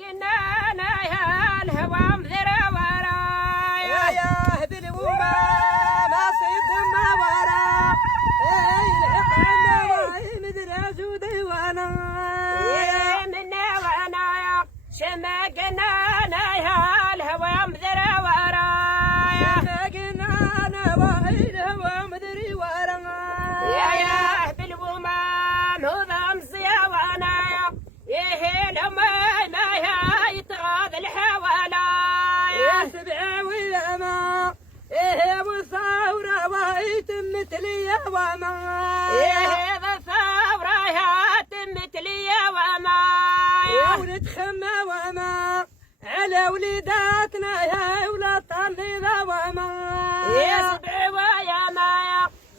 قلنا يا الهوى مذرى ورايا يا بالوما ما صيدهم ما ورا الحقنا وعي مدري زودي وانا منا وانا يا شما قلنا يا الهوى مذرى ورايا قلنا وعي الهوى مدري ورا يا بالوما نظام صياوانا يا لما ما يتغاض الحوالا يا سبع وياما وثورة ويتم مثلي وما هذا ثورة يا تمت لي وما يا ولد خما وما على وليداتنا يا ولاد طنينا وما يا سبع ويا ما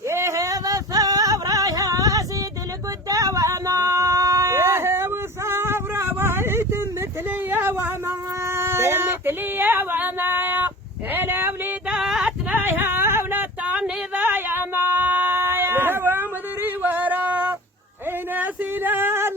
يا هذا ثورة يا زيد القدة وما يا وثورة ويتم مثلي وما تمت لي وما على وليداتنا يا ولاد طنينا يا ما الهوى مدري ورا عينا سلال